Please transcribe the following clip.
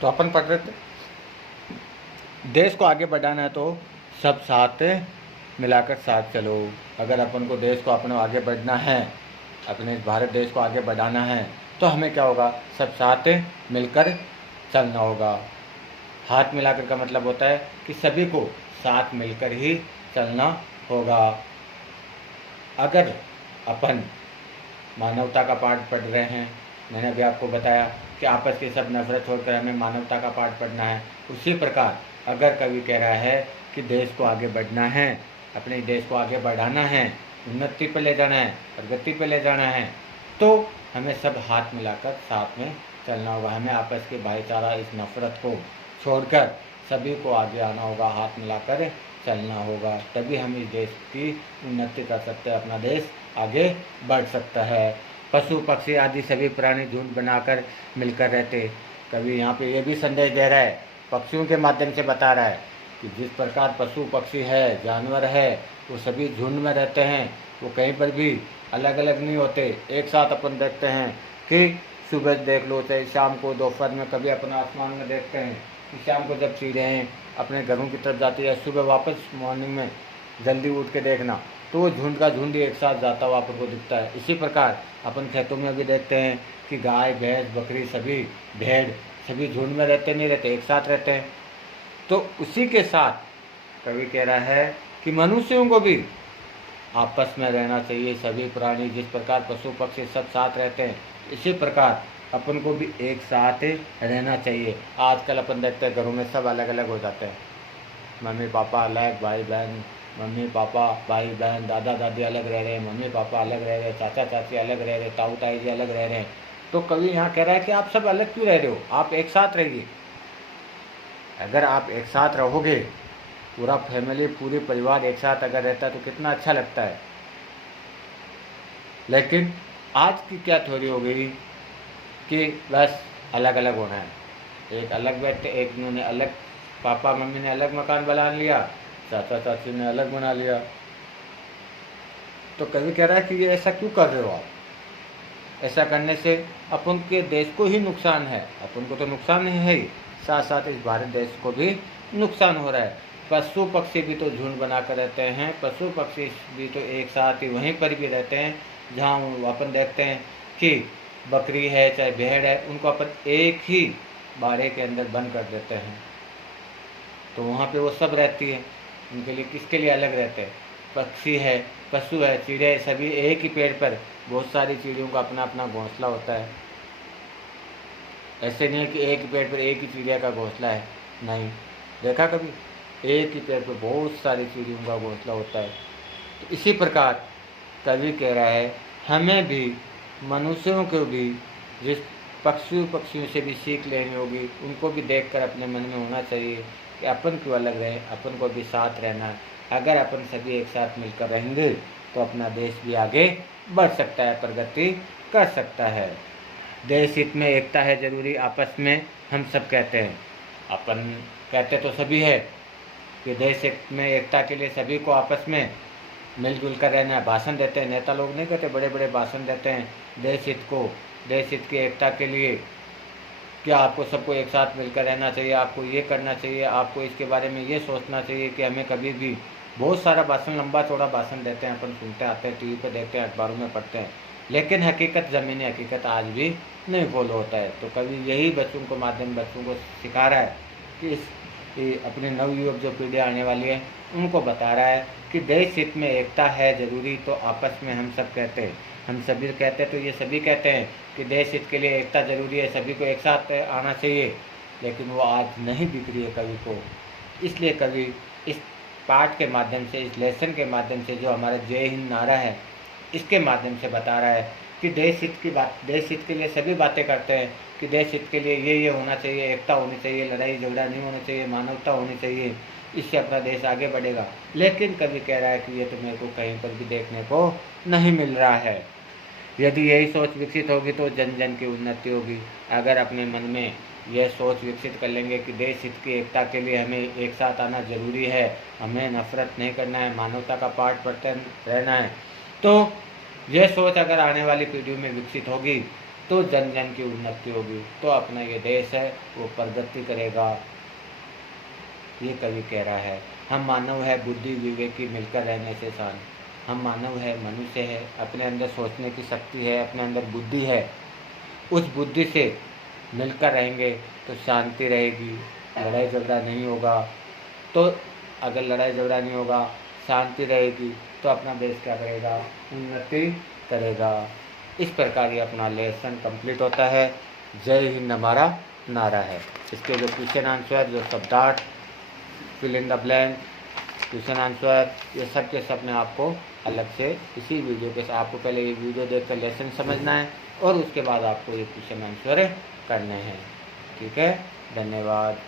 तो अपन पढ़ रहे थे, देश को आगे बढ़ाना है तो सब साथ मिलाकर साथ चलो। अगर अपन को देश को अपने आगे बढ़ना है, अपने भारत देश को आगे बढ़ाना है, तो हमें क्या होगा, सब साथ मिलकर चलना होगा। हाथ मिलाकर का मतलब होता है कि सभी को साथ मिलकर ही चलना होगा। अगर अपन मानवता का पाठ पढ़ रहे हैं, मैंने अभी आपको बताया कि आपस की सब नफरत छोड़कर हमें मानवता का पाठ पढ़ना है, उसी प्रकार अगर कवि कह रहा है कि देश को आगे बढ़ना है, अपने देश को आगे बढ़ाना है, उन्नति पर ले जाना है, प्रगति पर ले जाना है, तो हमें सब हाथ मिलाकर साथ में चलना होगा। हमें आपस के भाईचारा, इस नफरत को छोड़कर सभी को आगे आना होगा, हाथ मिलाकर चलना होगा, तभी हम इस देश की उन्नति कर सकते हैं, अपना देश आगे बढ़ सकता है। पशु पक्षी आदि सभी प्राणी झुंड बनाकर मिलकर रहते। कभी यहाँ पे ये भी संदेश दे रहा है, पक्षियों के माध्यम से बता रहा है कि जिस प्रकार पशु पक्षी है, जानवर है, वो सभी झुंड में रहते हैं, वो कहीं पर भी अलग अलग नहीं होते, एक साथ अपन देखते हैं कि सुबह देख लो चाहे शाम को, दोपहर में कभी अपन आसमान में देखते हैं कि शाम को जब चिड़ियाँ अपने घरों की तरफ जाती है, सुबह वापस मॉर्निंग में जल्दी उठ के देखना, तो वो झुंड का झुंड एक साथ जाता हुआ आपको दिखता है। इसी प्रकार अपन खेतों में भी देखते हैं कि गाय, भैंस, बकरी, सभी भेड़ सभी झुंड में रहते नहीं रहते, एक साथ रहते हैं। तो उसी के साथ कवि कह रहा है कि मनुष्यों को भी आपस में रहना चाहिए, सभी प्राणी जिस प्रकार पशु पक्षी सब साथ रहते हैं, इसी प्रकार अपन को भी एक साथ रहना चाहिए। आजकल अपन देखते हैं घरों में सब अलग अलग हो जाते हैं, मम्मी पापा अलग, भाई बहन, मम्मी पापा भाई बहन, दादा दादी अलग रह रहे हैं, मम्मी पापा अलग रह रहे हैं, चाचा चाची अलग रह रहे हैं, ताऊ ताई जी अलग रह रहे हैं। तो कवि यहाँ कह रहा है कि आप सब अलग क्यों रह रहे हो, आप एक साथ रहिए। अगर आप एक साथ रहोगे, पूरा फैमिली, पूरी परिवार एक साथ अगर रहता है तो कितना अच्छा लगता है। लेकिन आज की क्या थ्योरी हो गई कि बस अलग अलग होना है, एक अलग बैठते, एक उन्होंने अलग, पापा मम्मी ने अलग मकान बना लिया, चाचा चाची ने अलग बना लिया। तो कवि कह रहा है कि ये ऐसा क्यों कर रहे हो आप, ऐसा करने से अपन के देश को ही नुकसान है, अपन को तो नुकसान नहीं है ही, साथ साथ इस भारत देश को भी नुकसान हो रहा है। पशु पक्षी भी तो झुंड बनाकर रहते हैं, पशु पक्षी भी तो एक साथ ही वहीं पर भी रहते हैं जहाँ अपन देखते हैं कि बकरी है चाहे भेड़ है, उनको अपन एक ही बाड़े के अंदर बंद कर देते हैं, तो वहाँ पे वो सब रहती है, उनके लिए किसके लिए अलग रहते हैं। पक्षी है, पशु है, चिड़िया, सभी एक ही पेड़ पर, बहुत सारी चिड़ियों का अपना अपना घोंसला होता है। ऐसे नहीं है कि एक ही पेड़ पर एक ही चिड़िया का घोंसला है, नहीं, देखा कभी, एक ही पेड़ पर बहुत सारी चिड़ियों का घोंसला होता है। तो इसी प्रकार कवि कह रहा है हमें भी, मनुष्यों को भी, जिस पक्षियों से भी सीख लेनी होगी, उनको भी देखकर अपने मन में होना चाहिए कि अपन क्यों अलग रहे, अपन को भी साथ रहना है। अगर अपन सभी एक साथ मिलकर रहेंगे तो अपना देश भी आगे बढ़ सकता है, प्रगति कर सकता है। देश हित में एकता है जरूरी, आपस में हम सब कहते हैं, अपन कहते तो सभी है कि देश हित में एकता के लिए सभी को आपस में मिलजुल कर रहना है। भाषण देते हैं, नेता लोग नहीं कहते, बड़े बड़े भाषण देते हैं देश हित को, देश हित की एकता के लिए कि आपको सबको एक साथ मिलकर रहना चाहिए, आपको ये करना चाहिए, आपको इसके बारे में ये सोचना चाहिए कि हमें कभी भी, बहुत सारा भाषण, लंबा चौड़ा भाषण देते हैं, अपन सुनते आते हैं, टीवी पे देखते हैं, अखबारों में पढ़ते हैं, लेकिन हकीकत, ज़मीनी हकीकत आज भी नहीं फॉलो होता है। तो कभी यही बच्चों को सिखा रहा है कि अपनी नवयुवक जो पीढ़ी आने वाली है उनको बता रहा है कि देश हित में एकता है जरूरी। तो आपस में हम सब कहते हैं, हम सभी कहते हैं, तो ये सभी कहते हैं कि देश हित के लिए एकता जरूरी है, सभी को एक साथ आना चाहिए, लेकिन वो आज नहीं दिख रही है कवि को। इसलिए कवि इस पाठ के माध्यम से, इस लेसन के माध्यम से, जो हमारा जय हिंद नारा है, इसके माध्यम से बता रहा है कि देश हित की बात, देश हित के लिए सभी बातें करते हैं कि देश हित के लिए ये होना चाहिए, एकता होनी चाहिए, लड़ाई झगड़ा नहीं होना चाहिए, मानवता होनी चाहिए, इससे अपना देश आगे बढ़ेगा। लेकिन कभी कह रहा है कि ये तो मेरे को कहीं पर भी देखने को नहीं मिल रहा है। यदि यही सोच विकसित होगी तो जन जन की उन्नति होगी। अगर अपने मन में यह सोच विकसित कर लेंगे कि देश हित की एकता के लिए हमें एक साथ आना जरूरी है, हमें नफरत नहीं करना है, मानवता का पाठ पढ़ते रहना है, तो यह सोच अगर आने वाली पीढ़ियों में विकसित होगी तो जन जन की उन्नति होगी, तो अपना ये देश है वो प्रगति करेगा। ये कवि कह रहा है। हम मानव है, बुद्धि विवेकी मिलकर रहने से शान। हम मानव है, मनुष्य है, अपने अंदर सोचने की शक्ति है, अपने अंदर बुद्धि है। उस बुद्धि से मिलकर रहेंगे तो शांति रहेगी, लड़ाई झगड़ा नहीं होगा। तो अगर लड़ाई झगड़ा नहीं होगा, शांति रहेगी, तो अपना देश क्या करेगा, उन्नति करेगा। इस प्रकार ये अपना लेसन कंप्लीट होता है। जय हिंद हमारा नारा है। इसके जो क्वेश्चन आंसर, जो शब्दार्थ, fill in the blank, question answer, ये सब के सब मैं आपको अलग से इसी वीडियो के साथ, आपको पहले ये वीडियो देखकर लेसन समझना है और उसके बाद आपको ये क्वेश्चन आंसर करने हैं। ठीक है, धन्यवाद।